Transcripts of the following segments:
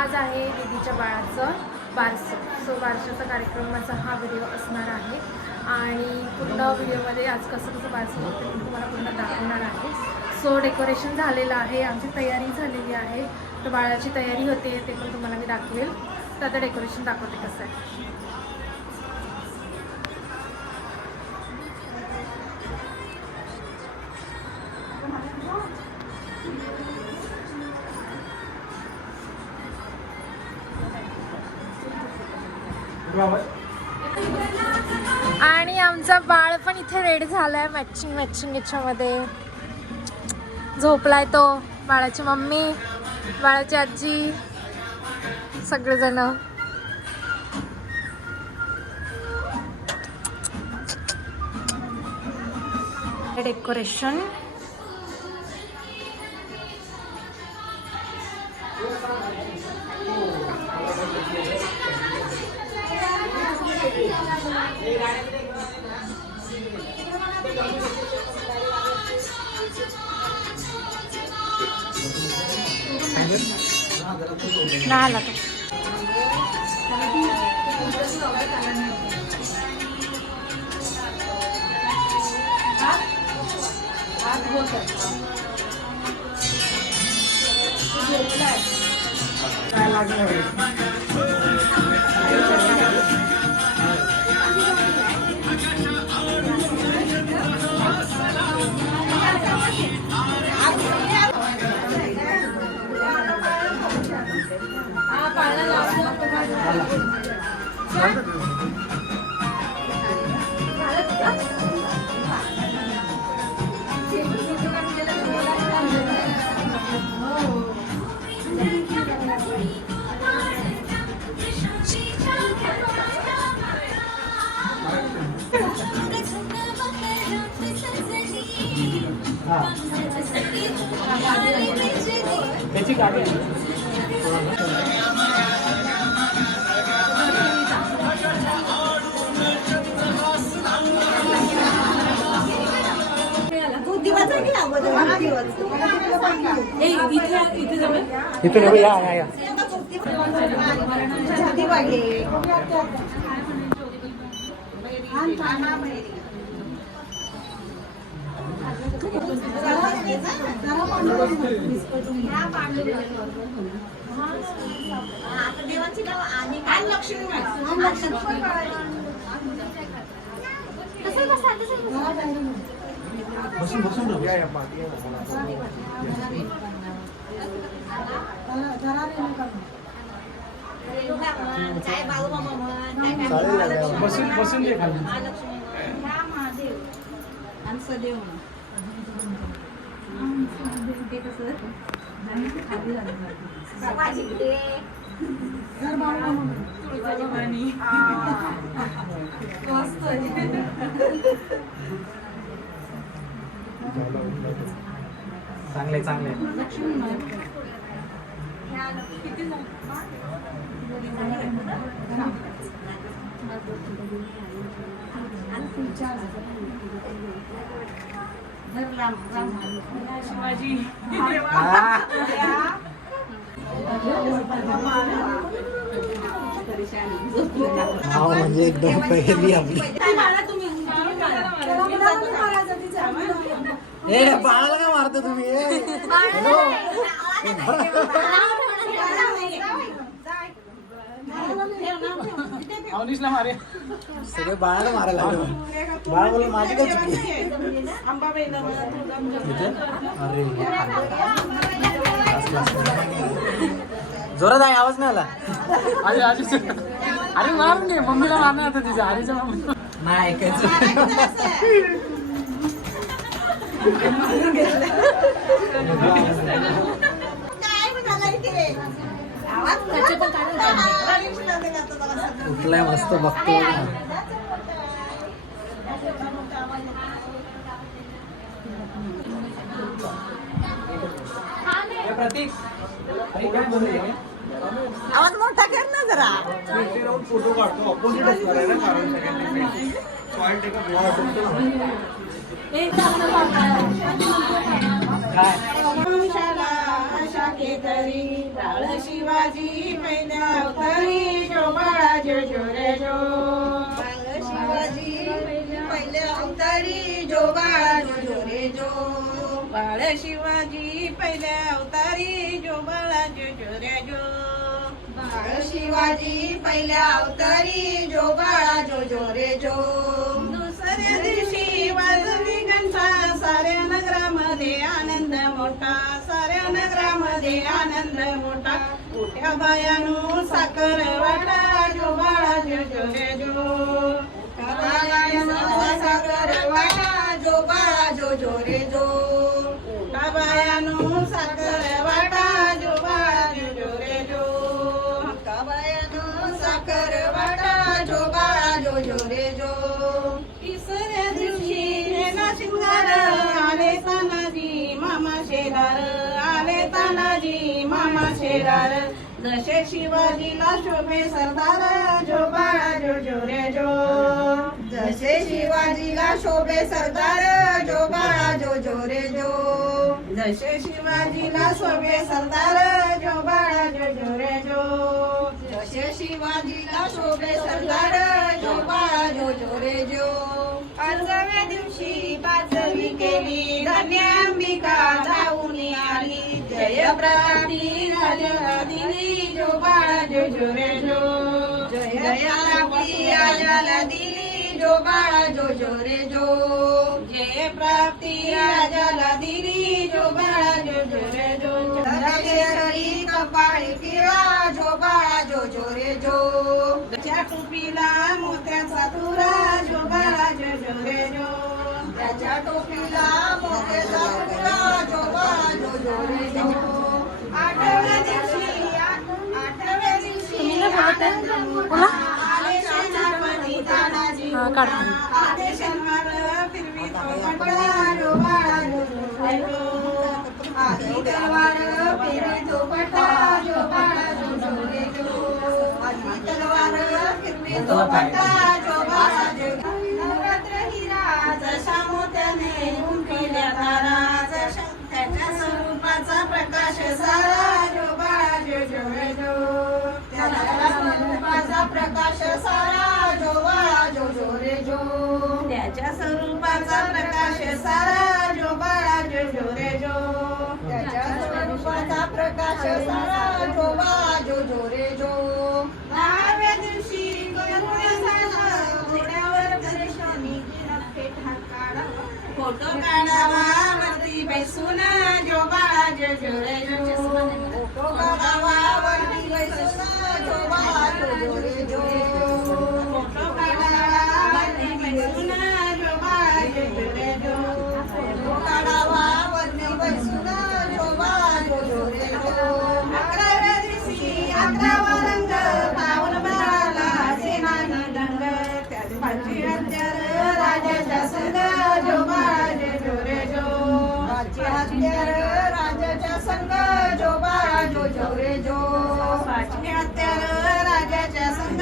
आज आहे दीदीच्या बाळाचं बारसं. सो बारशाचा कार्यक्रमाचा हा व्हिडिओ असणार आहे आणि पूर्ण व्हिडिओमध्ये आज कसं कसं बारसं होतं ते तुम्हाला पूर्ण दाखवणार आहे. सो डेकोरेशन झालेलं आहे, आमची तयारी झालेली आहे. तर बाळाची तयारी होते ते पण तुम्हाला मी दाखवेल. तर आता डेकोरेशन दाखवते कसं आहे. आणि आमचा बाळ पण इथे रेडी झालाय मॅचिंग याच्यामध्ये. झोपलाय तो. बाळाची मम्मी, बाळाची आजी, सगळेजण. डेकोरेशन नाही आला तो. त्याची गाडी इथे या या या बसून बसून या या बसून बसून ये खाली. चांगले चांगले. शिवाजी म्हणजे एकदम पहिली आपली. ए बाळाला काय मारता तुम्ही? सगळे बाळाला मारायला लागले. बाळा बोल माझी काय चुकी. अरे जोरात आहे, आवाज नाही आला. अरे मारून घे, मम्मीला मारणार आता तिच्या आधीच्या मम्मी नाही ऐकायचं. उठलाय मस्त बघतो. प्रतीक आवाज मोठा कर ना जरा. फोटो काढतो ऑपोजिट करायला कारण होते तरी बाळ शिवाजी पहिल्या अवतारी जो बाळा जो जो रे जो बाळ शिवाजी पहिल्या अवतारी जो बाळा जो जो रे जो बाळ शिवाजी पहिल्या अवतारी जो बाळा जो जो रे जो बाळ शिवाजी पहिल्या अवतारी जो बाळा जो जो रे जो दुसऱ्या दिवशी वाजली घंटा साऱ्या नगरामध्ये आनंद मोठा साऱ्या नगरामध्ये आनंद मोठा मोठ्या बायानो साखर वाटा जो बाळा जो जो रे जो साखर वाटा जो बाळा जो जो रे जो मोठ्या बायानो साखर वाटा जो बाळा जो जो रे जो बायानो साखर वाटा जो बाळा जो जो रे जो तिसऱ्या दिवशी ना शिंगार आले तानाजी मामा शेदार आले तानाजी मामा शेदार जसे शिवाजीला शोभे सरदार जो बाळा जो जो रे जो जसे शिवाजीला शोभे सरदार जो बाळा जो जो रे जो जसे शिवाजीला शोभे सरदार जो बाळा जो जो रे जो जसे शिवाजीला शोभे सरदार जो बाळा जो जो रे जो पाचव्या दिवशी पाचवी केली धन्यांबिका जाऊन आली जय प्राप्ती राजाला दिली जो बाळा जो जो रे जो जय प्राप्ती राजाला दिली जो बाळा जो जो रे जो जय प्राप्ती राजाला दिली जो बाळा जो जो रे जो केसरी कपाळी पिळा जो बाळा जो जो रे जो त्याच्या टोपीला मोत्याचा तुरा जो बाळा जो जो रे जो त्याच्या टोपीला मोत्याचा तुरा जो बाळा जो जो रे जो आठव्या दिवशी आले सेनापती तानाजी आले शनिवार फिरवी तो पटला जो बाळा जो जो रे जो आधी तलवार फिरवी तो पटला जो बाळा जो जो रे जो आधी तलवार फिरवी तो पटला जो बाळा जो नवरात्र हिरा जशा मोत्याने उमटल्या तारा जशा त्याच्या स्वरूपाचा प्रकाश सारा जो बाळा जो जो रे जो त्याच्या स्वरूपाचा प्रकाश सारा जो बाळा जो जो रे जो त्याच्या स्वरूपाचा प्रकाश सारा जो बाळा जो जो रे जो त्याच्या स्वरूपाचा प्रकाश सारा जो बाळा जो जो रे जो दहाव्या दिवशी घोड्यावर परेशानी काढा फोटो काढावा वरती बैसून जो बाळा जो जो रे जो फोटो काढावा वरती बैसून जो बाळा जो जो रे जो फोटो काढावा वरती बैसून जो बाळा जो जो रे जो फोटो काढावा वरती बैसून जो बाळा जो जो रे जो अकराव्या दिवशी 11वा रंग पावन बाळाला सेनानी दंग त्याची हत्यार राजाच्या संग जो बाळा जो जो रे जो पाची हत्यार राजाच्या संग जो बाळा जो जो रे जो पाची हत्यार राजाच्या संग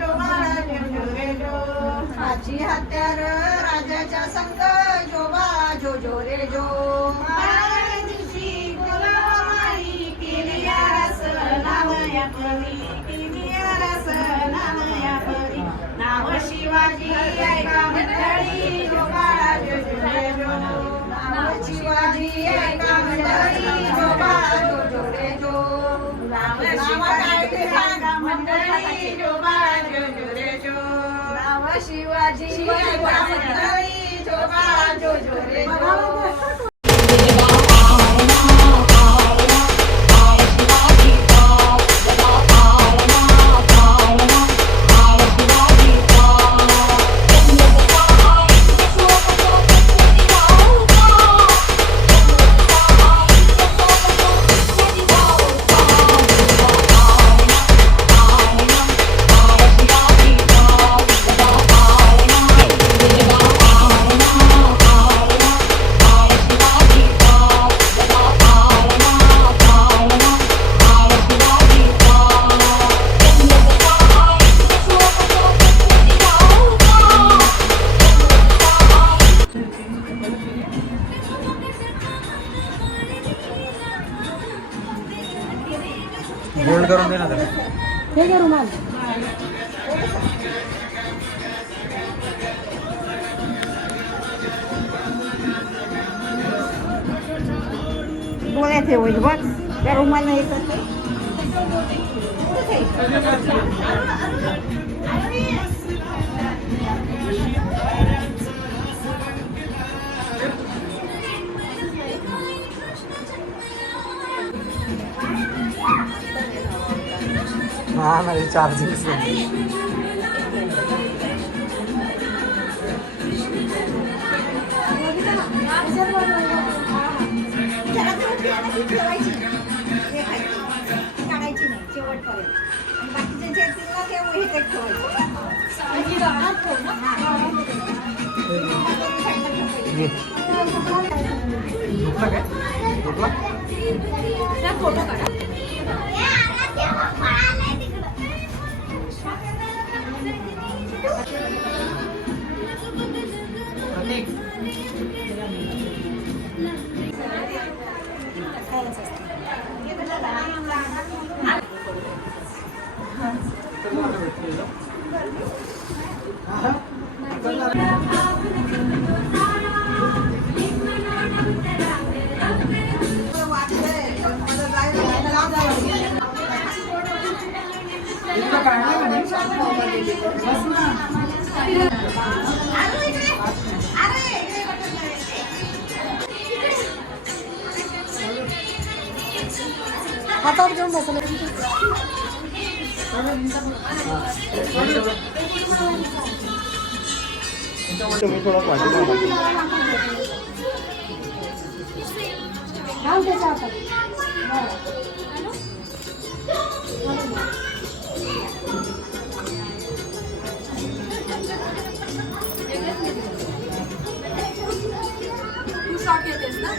जो बाळा जो जो रे जो पाची हत्यार राजाच्या संग जो बाळा जो जो रे जो 12व्या दिवशी बोलावा माई केली रस नाव या परी केली रस नाव या परी नाव शिवाजी ऐका मंडळी जो बाळा जो जो रे जो नाव शिवाजी ऐका मंडळी जो बाळा जो जो रे जो नाव शिवाजी ऐका मंडळी जो बाळा जो जो रे जो नाव शिवाजी ऐका मंडळी जो बाळा जो जो रे जो गोल्ड करून दे ना त्याला. हे घे रुमाल. डोळ्यात हे होईल बघ त्या रुमाला येतात हा ना चार्जिंग ठेवायची काढायची नाही शेवटपर्यंत आणि बाकीच्या तिला ते हे झोपला काय झोपला. फोटो काढा. हातावर घेऊन बसले. थोडा पाठी तू शॉक येतेस ना.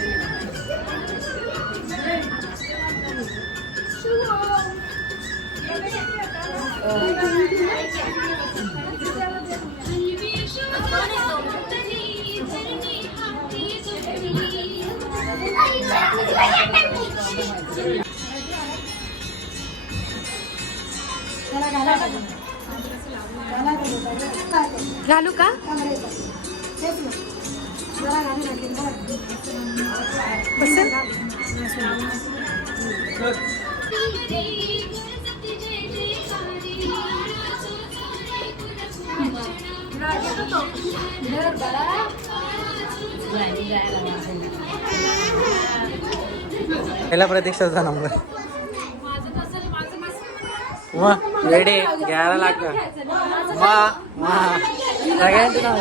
घालू का. पहिला प्रतीक्षाचा नंबर. वा रेडी घ्यायला लागतं. वा वा सगळ्यांचं नाव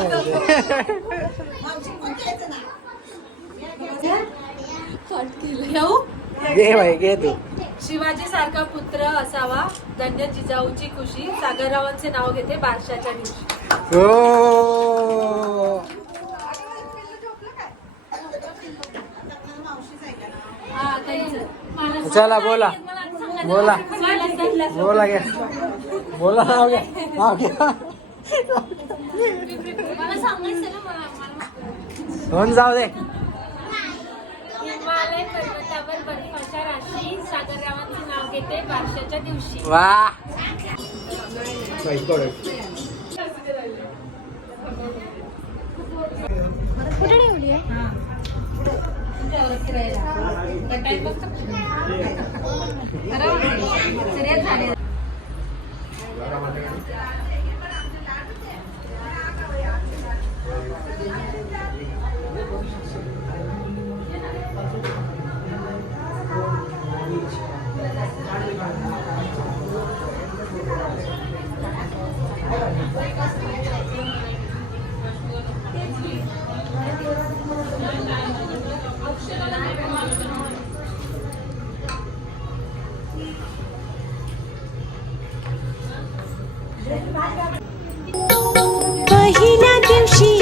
घे भाई घे तू. शिवाजी सारखा पुत्र असावा, धन्य जिजाऊची खुशी, सागररावांचे नाव घेते बारशाच्या दिवशी. हो चला बोला बोला बोला घ्या बोला नाव घ्या नाव घ्या. होऊन जाऊ दे. हिमालय पर्वतावर बर्फाच्या राशी, सागररावांचे नाव घेते बारशाच्या दिवशी. वा कुठे ठेवली आहे. पहिल्या दिवशी